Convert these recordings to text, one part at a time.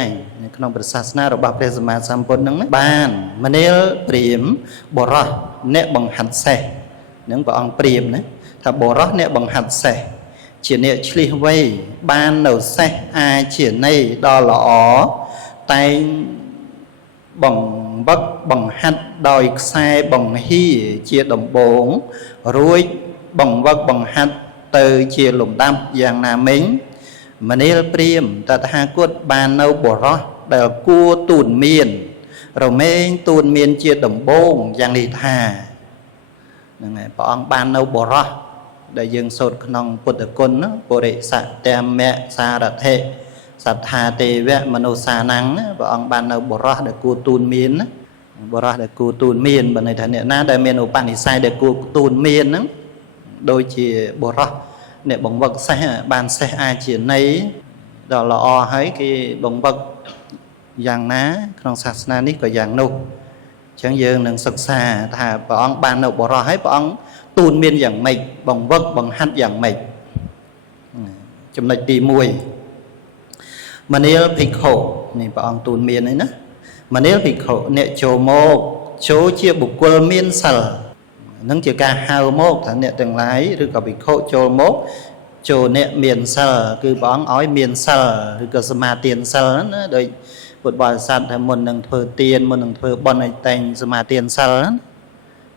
ឯងក្នុងព្រះសាសនារបស់ព្រះសម្មាសម្ពុទ្ធហ្នឹងបានមនាលព្រាហ្មណ៍បរោះអ្នកបង្ហាត់សេះហ្នឹងព្រះអង្គព្រាហ្មណ៍ណាថាបរោះអ្នកបង្ហាត់សេះជាអ្នកឆ្លៀសវៃបាននៅសេះអាចជានៃដ៏ល្អតែងបង្វឹកបង្ហាត់ដោយខ្សែបង្ហៀជាដំបងរួចបង្វឹកបង្ហាត់ទៅជាលំដាប់យ៉ាងណាមិញមនាលព្រាហ្មណ៍តថាគតបាននៅបរោះដែលគួរទូនមានរមែងទូនមានជាដំបងយ៉ាងនេះថាហ្នឹងហើយព្រះអង្គបាននៅបរោះដែលយើងសូត្រក្នុងពុទ្ធគុណពុរិសតមៈសារថេសត្ថាទេវៈមនុស្សាnăngព្រះអង្គបាននៅបរោះដែលគួរទូនមានណាបរោះដែលគួរទូនមានបើន័យថាអ្នកណាដែលមានឧបនិស្ស័យដែលគួរទូនមានហ្នឹងដូចជាបរោះអ្នកបង្វឹកសេះបានសេះអាចជានៃដ៏ល្អហើយគេបង្វឹកយ៉ាងណាក្នុងសាសនានេះក៏យ៉ាងនោះអញ្ចឹងយើងនឹងសិក្សាថាព្រះអង្គបាននៅបរោះហើយព្រះអង្គទូនមានយ៉ាងម៉េចបង្វឹកបង្ហាត់យ៉ាងម៉េចចំណុចទី1មនាលភិក្ខុនេះព្រះអង្គទូនមានហើយណាមនាលភិក្ខុអ្នកចូលមកចូលជាបុគ្គលមានសិលនឹងជាការហៅមកថាអ្នកទាំងឡាយឬក៏ភិក្ខុចូលមកចូលអ្នកមានសិលគឺព្រះអង្គឲ្យមានសិលឬក៏សមាទានសិលណាដោយពុទ្ធបរិស័ទថាមុននឹងធ្វើទានមុននឹងធ្វើបុណ្យឲ្យតែងសមាទានសិលណា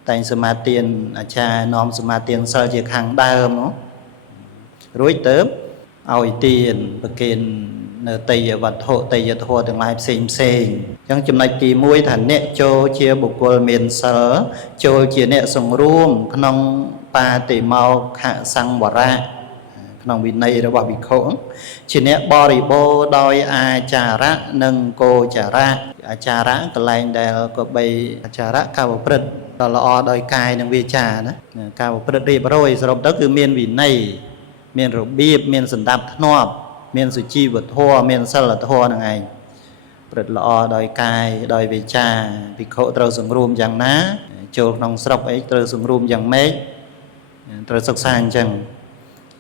តែងសមាទានអាចារ្យនាំសមាទានសិលជាខាងដើមរួចទៅឲ្យទានប្រគេននៅតេយ្យវត្ថុតេយ្យធម៌ទាំងឡាយផ្សេងអញ្ចឹងចំណុចទី1ថាអ្នកចូលជាបុគ្គលមានសិលចូលជាអ្នកសង្រួមក្នុងបាតិមោខសង្វរៈក្នុងវិន័យរបស់ភិក្ខុជាអ្នកបរិបូរដោយអាចារៈនិងគោចារៈអាចារៈកន្លែងដែលក៏បីអាចារៈការប្រព្រឹត្តដ៏ល្អដោយកាយនិងវាចាណាការប្រព្រឹត្តរៀបរយសរុបទៅគឺមានវិន័យមានរបៀបមានសណ្ដាប់ធ្នាប់មានសុជីវធម៌មានសិលធម៌ហ្នឹងឯងព្រឹត្តល្អដោយកាយដោយវាចាភិក្ខុត្រូវសង្រួមយ៉ាងណាចូលក្នុងស្រុកអីត្រូវសង្រួមយ៉ាងម៉េចត្រូវសិក្សាអញ្ចឹង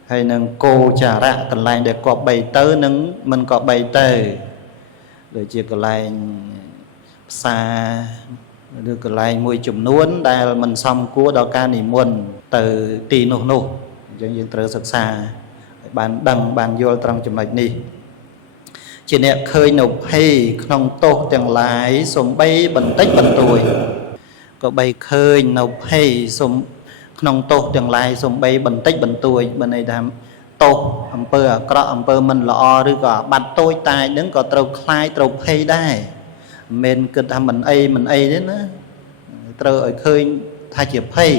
ហើយនឹងគោចារៈកន្លែងដែលគប្បីទៅនិងមិនគប្បីទៅដូចជាកន្លែងផ្សារឬកន្លែងមួយចំនួនដែលមិនសមគួរដល់ការនិមន្តទៅទីនោះអញ្ចឹងយើងត្រូវសិក្សាឲ្យបានដឹងបានយល់ត្រង់ចំណុចនេះជាអ្នកឃើញនៅភ័យក្នុងទោសទាំងឡាយសំបីបន្តិចបន្តួចក៏បីឃើញនៅភ័យក្នុងទោសទាំងឡាយសំបីបន្តិចបន្តួចបើន័យថាទោសអំពើអាក្រក់អំពើមិនល្អឬក៏អាបត្តិតូចតាចហ្នឹងក៏ត្រូវខ្លាយត្រូវភ័យដែរមិនមែនគិតថាមិនអីទេណាត្រូវឲ្យឃើញថាជាភ័យ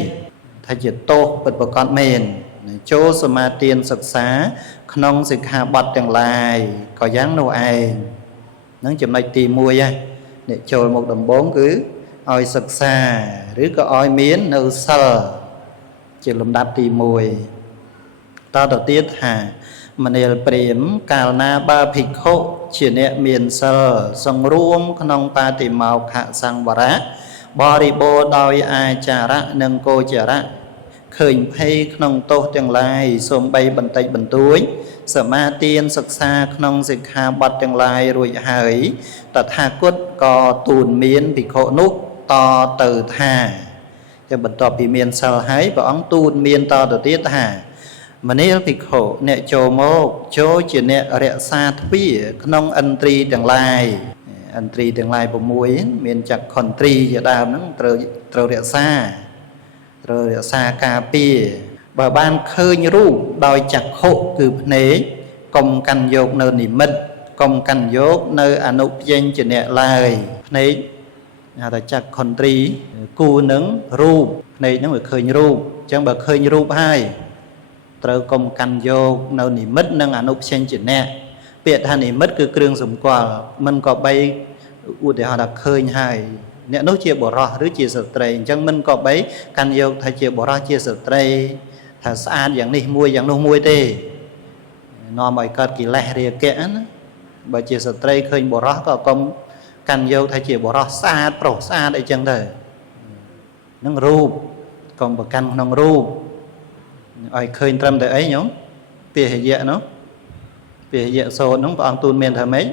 ថាជាទោសពិតប្រាកដមែនចូលសមាទានសិក្សាក្នុងសិក្ខាបទទាំងឡាយក៏យ៉ាងនោះឯងហ្នឹងចំណុចទី1ហ្នឹងអ្នកចូលមកដំបូងគឺឲ្យសិក្សាឬក៏ឲ្យមាននៅសិលជាលំដាប់ទី1តទៅទៀតថាមនាលព្រាហ្មណ៍កាលណាបើភិក្ខុជាអ្នកមានសិលសង្រួមក្នុងបាតិមោខសង្វរៈបរិបូរដោយអាចារៈនិងគោចារៈឃើញភ័យក្នុងទោសទាំងឡាយសូម្បីបន្តិចបន្តួចសមាទានសិក្សាក្នុងសិក្ខាបទទាំងឡាយរួចហើយតថាគតក៏ទូនមានភិក្ខុនោះតទៅថាតែបន្ទាប់ពីមានសិលហើយព្រះអង្គទូនមានតទៅទៀតថាមនាលភិក្ខុអ្នកចូលមកចូលជាអ្នករក្សាទ្វារក្នុងឥន្ទ្រីទាំងឡាយឥន្ទ្រីទាំងឡាយ6មានចក្ខុន្ទ្រីជាដើមហ្នឹងត្រូវរក្សាការពារបើបានឃើញរូបដោយចក្ខុគឺភ្នែកកុំកាន់យកនៅនិមិត្តកុំកាន់យកនៅអនុព្យញ្ចនៈឡើយភ្នែកហៅថាចក្ខុន្ទ្រីគូនឹងរូបភ្នែកហ្នឹងវាឃើញរូបអញ្ចឹងបើឃើញរូបហើយត្រូវកុំកាន់យកនៅនិមិត្តនិងអនុព្យញ្ចនៈពាក្យថានិមិត្តគឺគ្រឿងសម្គាល់មិនក៏បីឧទាហរណ៍ថាឃើញហើយអ្នកនោះជាបុរសឬជាស្ត្រីអញ្ចឹងមិនក៏បីកាន់យកថាជាបុរសជាស្ត្រីថាស្អាតយ៉ាងនេះមួយយ៉ាងនោះមួយទេនាំឲ្យកើតកិលេសរាគៈណាបើជាស្ត្រីឃើញបុរសក៏កុំកាន់យកថាជាបុរសស្អាតប្រុសស្អាតអីចឹងទៅនឹងរូបកុំប្រកាន់ក្នុងរូបឲ្យឃើញត្រឹមតែអីញោមពាហយៈនោះពាហយៈសូត្រនោះព្រះអង្គទូលមានថាម៉េច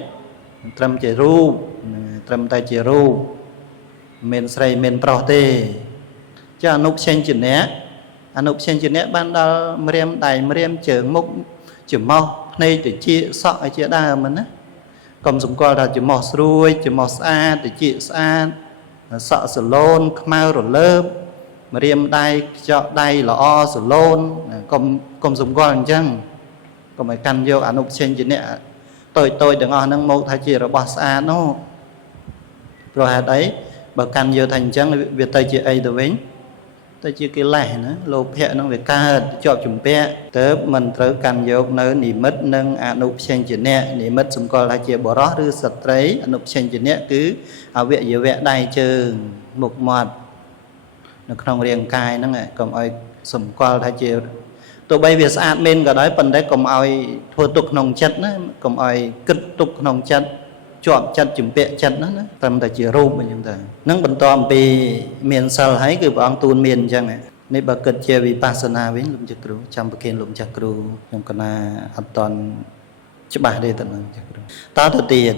ត្រឹមជារូបត្រឹមតែជារូបមានស្រីមានប្រុសទេចាអនុផ្សេងជាអ្នកអនុផ្សេងជាអ្នកបានដល់ម្រាមដៃម្រាមជើងមុខច្រមុះភ្នែកតិចសក់ឲ្យជាដើមណាកុំសម្គាល់ថាច្រមុះស្រួយច្រមុះស្អាតតិចស្អាតសក់សឡូនខ្មៅរលើបម្រាមដៃខ្ចក់ដៃល្អសឡូនកុំសម្គាល់អញ្ចឹងកុំឲ្យកាន់យកអនុផ្សេងជាអ្នកតូចទាំងអស់ហ្នឹងមកថាជារបស់ស្អាតនោះព្រោះហេតុអីបើកាន់យកថាអញ្ចឹងវាទៅជាអីទៅវិញទៅជាកិលេសណាលោភៈហ្នឹងវាកើតជាប់ជំពាក់ទៅមិនត្រូវកាន់យកនៅនិមិត្តនិងអនុផ្សេងជាអ្នកនិមិត្តសម្គាល់ថាជាបុរសឬស្ត្រីអនុផ្សេងជាអ្នកគឺអវយវៈដៃជើងមុខមាត់នៅក្នុងរាងកាយហ្នឹងកុំឲ្យសម្គាល់ថាជាទោះបីវាស្អាតមែនក៏ដោយប៉ុន្តែកុំឲ្យធ្វើទុកក្នុងចិត្តណាកុំឲ្យគិតទុកក្នុងចិត្តជាប់ចិត្តជំពាក់ចិត្តណាត្រឹមតែជារូបអញ្ចឹងទៅនឹងបន្តអំពីមានសិលហើយគឺព្រះអង្គទូលមានអញ្ចឹងនេះបើគិតជាវិបស្សនាវិញលោកចាស់គ្រូចាំប្រគេនលោកចាស់គ្រូខ្ញុំកណាអត់តន់ច្បាស់ទេតើនឹងចាស់គ្រូតទៅទៀត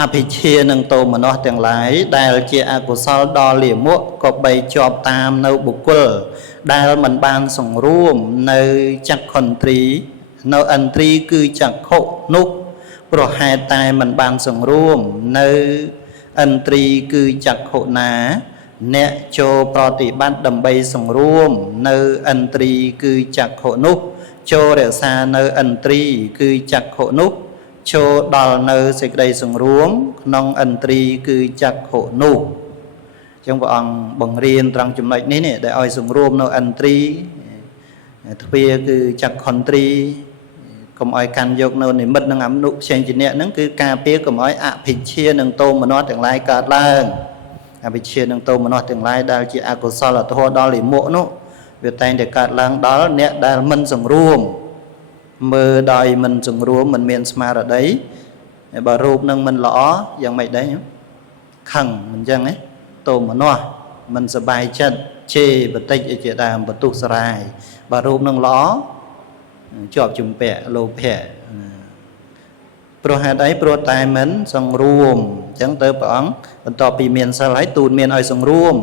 អភិជានឹងតោមនស្សទាំងឡាយដែលជាអកុសលដល់លាមកក៏បីជាប់តាមនៅបុគ្គលដែលមិនបានសង្រួមនៅចក្ខុន្ទ្រីនៅឥន្ទ្រីគឺចក្ខុនោះព្រោះហេតុតែមិនបានសង្រួមនៅឥន្ទ្រីគឺចក្ខុណាអ្នកចូលប្រតិបត្តិដើម្បីសង្រួមនៅឥន្ទ្រីគឺចក្ខុនោះចូលរក្សានៅឥន្ទ្រីគឺចក្ខុនោះចូលដល់នៅសេចក្តីសង្រួមក្នុងឥន្ទ្រីគឺចក្ខុនោះអញ្ចឹងព្រះអង្គបង្រៀនត្រង់ចំណុចនេះដែលឲ្យសង្រួមនៅឥន្ទ្រីទ្វាគឺចក្ខុន្ទ្រីកុំឲ្យកាន់យកនៅនិមិត្តនិងអនុផ្សេងជាអ្នកហ្នឹងគឺការពារកុំឲ្យអភិជានិងតោមនស្សទាំងឡាយកើតឡើងអភិជានិងតោមនស្សទាំងឡាយដែលជាអកុសលធម៌ដល់លាមកនោះវាតែងតែកើតឡើងដល់អ្នកដែលមិនសង្រួមមើលដោយមិនសង្រួមមិនមានស្មារតីបើរូបនឹងមិនល្អយ៉ាងម៉េចដែរខឹងមិនចឹងទេតោមនស្សមិនសบายចិត្តជេរបតិចជាដើមបន្ទុះសរាយបើរូបនឹងល្អជាប់ជំពាក់លោភៈព្រោះហេតុអីព្រោះតែមិនសង្រួមអញ្ចឹងទៅព្រះអង្គបន្ទាប់ពីមានសិលហើយទូលមានឲ្យសង្រួម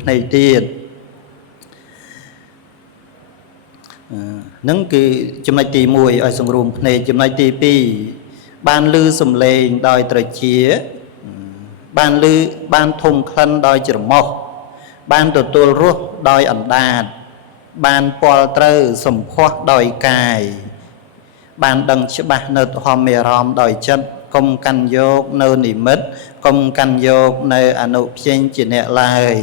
ភ្នែកទៀតនឹងគឺចំណុចទី1ឲ្យសង្រួមភ្នែកចំណុចទី2បានឮសំឡេងដោយត្រជាបានធំក្លិនដោយច្រមុះបានទទួលរសដោយអណ្ដាតបានពលត្រូវសម្ផស្សដោយកាយបានដឹងច្បាស់នៅធម្មអារម្មណ៍ដោយចិត្តកុំកាន់យកនៅនិមិត្តកុំកាន់យកនៅអនុផ្សេងជាអ្នកឡើយ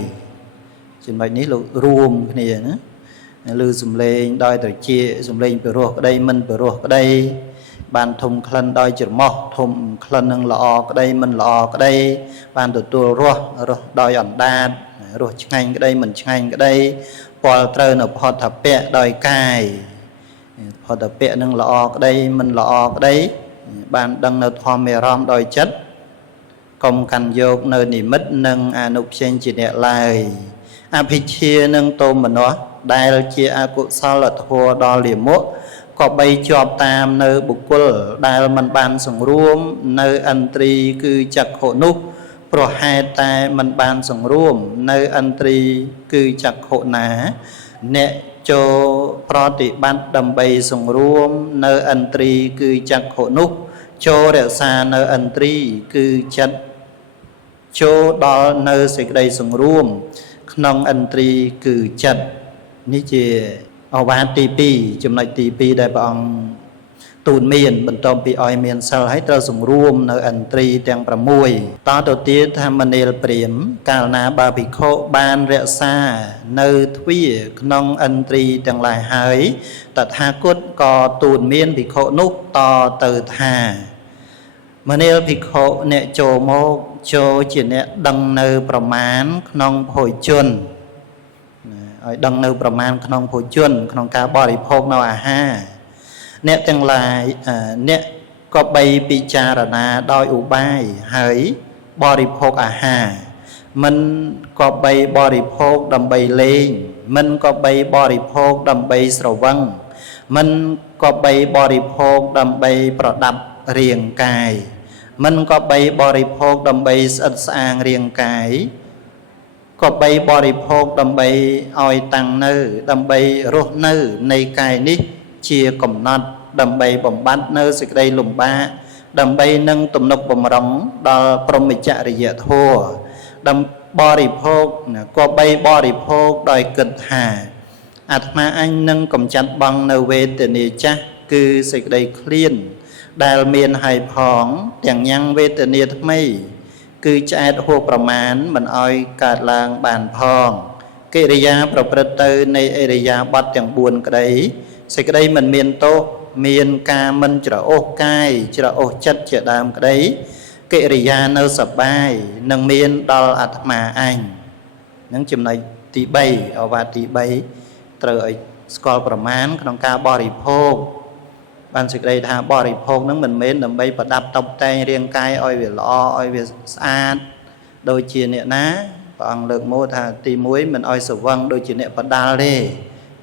ចំណុចនេះលោករួមគ្នាណាឮសំឡេងដោយត្រជាសំឡេងពិរោះក្តីមិនពិរោះក្តីបានធំក្លិនដោយច្រមុះធំក្លិននឹងល្អក្តីមិនល្អក្តីបានទទួលរសដោយអណ្ដាតរសឆ្ងាញ់ក្តីមិនឆ្ងាញ់ក្តីពលត្រូវនៅផុតពៈដោយកាយផុតពៈនឹងល្អក្តីមិនល្អក្តីបានដឹងនៅធម្មអារម្មណ៍ដោយចិត្តកុំកាន់យកនៅនិមិត្តនិងអនុផ្សេងជាអ្នកឡើយអភិជានឹងតោមនស្សដែលជាអកុសលធម៌ដល់លាមកក៏បីជាប់តាមនៅបុគ្គលដែលមិនបានសង្រួមនៅឥន្ទ្រីគឺចក្ខុនោះព្រោះហេតុតែមិនបានសង្រួមនៅឥន្ទ្រីគឺចក្ខុណាអ្នកចូលប្រតិបត្តិដើម្បីសង្រួមនៅឥន្ទ្រីគឺចក្ខុនោះចូលរក្សានៅឥន្ទ្រីគឺចិត្តចូលដល់នៅសេចក្តីសង្រួមក្នុងឥន្ទ្រីគឺចិត្តនេះជាអវាទទី2ចំណុចទី2ដែលព្រះអង្គទូលមានបន្ទាប់ពីឲ្យមានសិលហើយត្រូវសង្រួមនៅឥន្ទ្រីទាំង6តទៅទៀតថាមនាលព្រាហ្មណ៍កាលណាបើភិក្ខុបានរក្សានៅទ្វាក្នុងឥន្ទ្រីទាំងឡាយហើយតថាគតក៏ទូលមានភិក្ខុនោះតទៅថាមនាលភិក្ខុអ្នកចូលមកចូលជាអ្នកដឹងនៅប្រមាណក្នុងភោជនឲ្យដឹងនៅប្រមាណក្នុងភោជនក្នុងការបរិភោគនៅអាហារអ្នកទាំងឡាយអ្នកក៏បីពិចារណាដោយឧបាយហើយបរិភោគអាហារមិនក៏បីបរិភោគដើម្បីលេងមិនក៏បីបរិភោគដើម្បីស្រវឹងមិនក៏បីបរិភោគដើម្បីប្រដាប់ រៀងកាយមិនក៏បីបរិភោគដើម្បីស្អិតស្អាងរៀងកាយក៏បីបរិភោគដើម្បីឲ្យតាំងនៅដើម្បីរស់នៅនៃកាយនេះជាកំណត់ដើម្បីបំបត្តិនៅសេចក្តីលំបាកដើម្បីនឹងទំនុកបំរុងដល់ព្រហ្មចរិយធម៌ដើម្បីបរិភោគក៏បីបរិភោគដោយគិតថាអាត្មាអញនឹងកំចាត់បងនៅវេទនាចាស់គឺសេចក្តីឃ្លានដែលមានហើយផងទាំងញ៉ាំងវេទនាថ្មីគឺឆ្អែតហួសប្រមាណមិនអោយកើតឡើងបានផងកិរិយាប្រព្រឹត្តទៅនៃអរិយាបថទាំង4ក្តីសេចក្តីមិនមានទោសមានការមិនច្រអូសកាយច្រអូសចិត្តជាដើមក្តីកិរិយានៅសប្បាយនឹងមានដល់អាត្មាអញនឹងចំណុចទី3អវាទទី3ត្រូវឲ្យស្គាល់ប្រមាណក្នុងការបរិភោគបានសេចក្តីថាបរិភោគនឹងមិនមែនដើម្បីប្រដាប់តុបតែងរាងកាយឲ្យវាល្អឲ្យវាស្អាតដូចជាអ្នកណាព្រះអង្គលើកមកថាទី1មិនឲ្យស្រវឹងដូចជាអ្នកបដាល់ទេ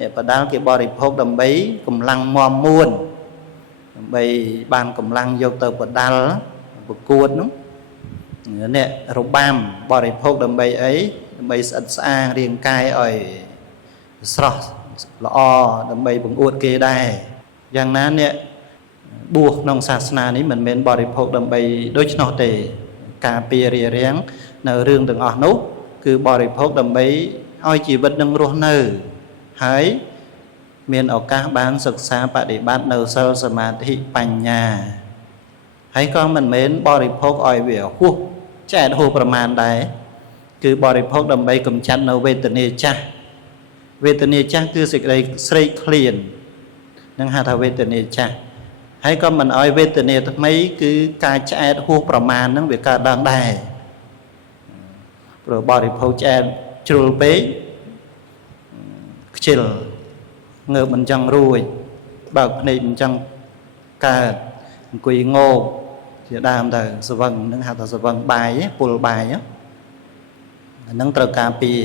អ្នកបដាល់គេបរិភោគដើម្បីកម្លាំងមាំមួនដើម្បីបានកម្លាំងយកទៅបដាល់ប្រកួតនោះអ្នករបាំបរិភោគដើម្បីអីដើម្បីស្អិតស្អាងរាងកាយឲ្យស្រស់ល្អដើម្បីបង្អួតគេដែរយ៉ាងណាអ្នកបួសក្នុងសាសនានេះមិនមែនបរិភោគដើម្បីដូច្នោះទេការពាររារាំងនៅរឿងទាំងអស់នោះគឺបរិភោគដើម្បីឲ្យជីវិតនឹងរស់នៅហើយមានឱកាសបានសិក្សាបដិបត្តិនៅសិលសមាធិបញ្ញាហើយក៏មិនមែនបរិភោគឲ្យវាហួសចែកហួសប្រមាណដែរគឺបរិភោគដើម្បីកម្ចាត់នៅវេទនាចាស់វេទនាចាស់គឺសេចក្តីស្រេកឃ្លាននឹងហៅថាវេទនាចាស់ហើយក៏មិនឲ្យវេទនាថ្មីគឺការឆ្អែតហួសប្រមាណនឹងវាកើតឡើងដែរព្រោះបរិភោគឆ្អែតជ្រុលពេកខ្ជិលងើបមិនចង់រួចបើកភ្នែកមិនចង់កើតអង្គុយងោកជាដើមទៅស្វឹងនឹងហៅថាស្វឹងបាយពុលបាយហ្នឹងត្រូវការពារ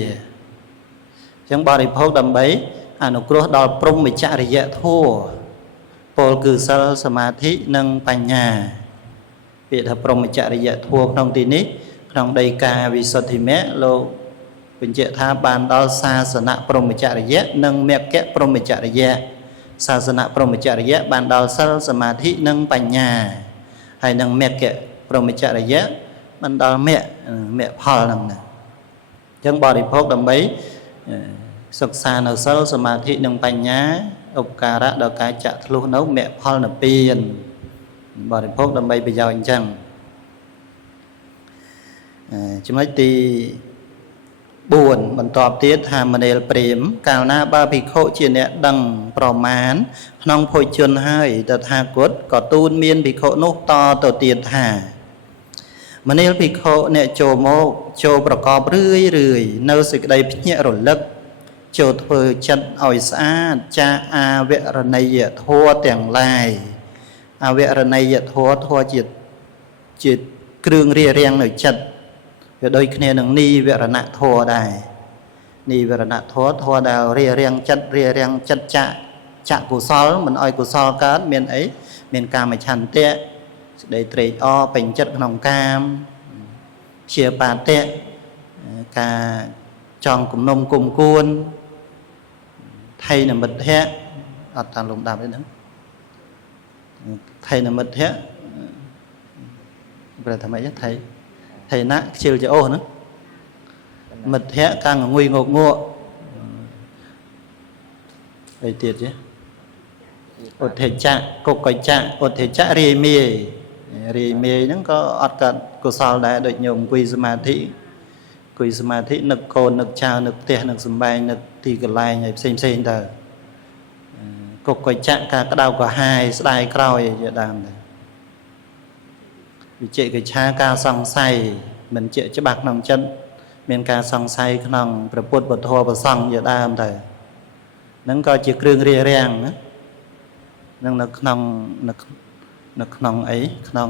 អញ្ចឹងបរិភោគដើម្បីអនុគ្រោះដល់ព្រហ្មចរិយធម៌ពលគឺសិលសមាធិនិងបញ្ញាពាក្យថាព្រហ្មចរិយធម៌ក្នុងទីនេះក្នុងដីកាវិសុទ្ធិមគ្គលោកបញ្ជាក់ថាបានដល់សាសនៈព្រហ្មចរិយនិងមគ្គព្រហ្មចរិយសាសនៈព្រហ្មចរិយបានដល់សិលសមាធិនិងបញ្ញាហើយនឹងមគ្គព្រហ្មចរិយបានដល់មគ្គផលហ្នឹងណាអញ្ចឹងបរិភោគដើម្បីសិក្សានៅសិលសមាធិនិងបញ្ញាឧបការៈដល់ការចាក់ធ្លុះនៅមគ្គផលនិព្វានបរិភោគដើម្បីប្រយោជន៍អញ្ចឹងចំណុចទី4បន្ទាប់ទៀតថាមនាលព្រាហ្មណ៍កាលណាបើភិក្ខុជាអ្នកដឹងប្រមាណក្នុងភោជនហើយតថាគតក៏ទូលមានភិក្ខុនោះតទៅទៀតថាមនាលភិក្ខុអ្នកចូលមកចូលប្រកបរឿយនៅសេចក្តីភ្ញាក់រលឹកចូលធ្វើចិត្តឲ្យស្អាតចាអវរណីយធម៌ទាំងឡាយអវរណីយធម៌ជាគ្រឿងរារាំងនៅចិត្តវាដូចគ្នានឹងនីវរណៈធម៌ដែរនីវរណៈធម៌ធម៌ដែលរារាំងចិត្តចាក់កុសលមិនឲ្យកុសលកើតមានអីមានកាមឆន្ទៈសេចក្តីត្រេកអរពេញចិត្តក្នុងកាមជាបាទៈការចង់គំនុំគុំគួនថៃនមិទ្ធៈអត់តាមលំដាប់ទេហ្នឹងថៃនមិទ្ធៈប្រថាម៉េចថៃណាខ្ជិលជាអូសហ្នឹងមិត្តៈកាំងងុយងកងក់អីទៀតchứឧទ្ធិចៈកុកចៈឧទ្ធិចៈរាយមាយហ្នឹងក៏អត់កើតកុសលដែរដូចញោមអង្គុយសមាធិនឹកកូននឹកចៅនឹកផ្ទះនឹកសំបែងនឹកទីកន្លែងឲ្យផ្សេងទៅកុកចៈការក្តៅក្រហាយស្ដាយក្រោយជាដើមដែរវិជិកិច្ឆាការសង្ស័យមិនជាច្បាស់ក្នុងចិត្តមានការសង្ស័យក្នុងព្រះពុទ្ធពធប្រសង្ឃជាដើមទៅហ្នឹងក៏ជាគ្រឿងរារាំងណានឹងនៅក្នុងអីក្នុង